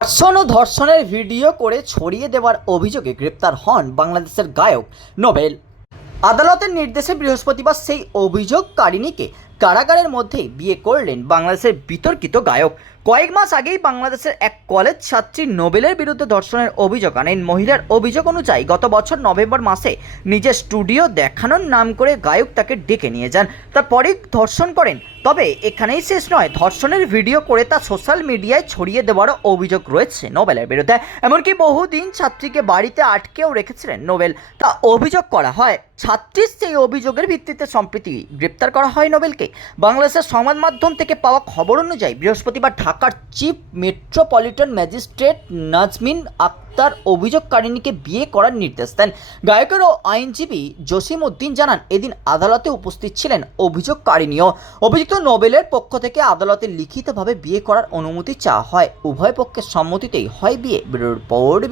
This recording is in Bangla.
ধর্ষণ ও ধর্ষণের ভিডিও করে ছড়িয়ে দেওয়ার অভিযোগে গ্রেপ্তার হন বাংলাদেশের গায়ক নোবেল। আদালতের নির্দেশে বৃহস্পতিবার সেই অভিযোগকারিণীকে কারাগারের মধ্যেই বিয়ে করলেন বাংলাদেশের বিতর্কিত গায়ক। কয়েক মাস আগেই বাংলাদেশের এক কলেজ ছাত্রী নোবেলের বিরুদ্ধে ধর্ষণের অভিযোগ আনেন। মহিলার অভিযোগ অনুযায়ী গত বছর নভেম্বর মাসে নিজের স্টুডিও দেখানোর নাম করে গায়ক তাকে ডেকে নিয়ে যান। তারপরেই ধর্ষণ করেন। তবে এখানেই শেষ নয়, ধর্ষণের ভিডিও করে তা সোশ্যাল মিডিয়ায় ছড়িয়ে দেওয়ারও অভিযোগ রয়েছে নোবেলের বিরুদ্ধে। এমনকি বহুদিন ছাত্রীকে বাড়িতে আটকেও রেখেছিলেন নোবেল। তা অভিযোগ করা হয়, ছাত্রীর সেই অভিযোগের ভিত্তিতে সম্প্রতি গ্রেপ্তার করা হয় নোবেলকে। বাংলাদেশের সংবাদ মাধ্যম থেকে পাওয়া খবর অনুযায়ী বৃহস্পতিবার ঢাকার chief metropolitan magistrate Nazmin Akter অভিযোগকারিণীকে বিয়ে করার নির্দেশ দেন। গায়কের ও আইনজীবী জসিম উদ্দিন জানান, এদিন আদালতে উপস্থিত ছিলেন অভিযোগকারিণীও। অভিযুক্ত নোবেলের পক্ষ থেকে আদালতে লিখিতভাবে বিয়ে করার অনুমতি চাওয়া হয়। উভয় পক্ষের সম্মতিতেই হয় বিয়ে। Bureau report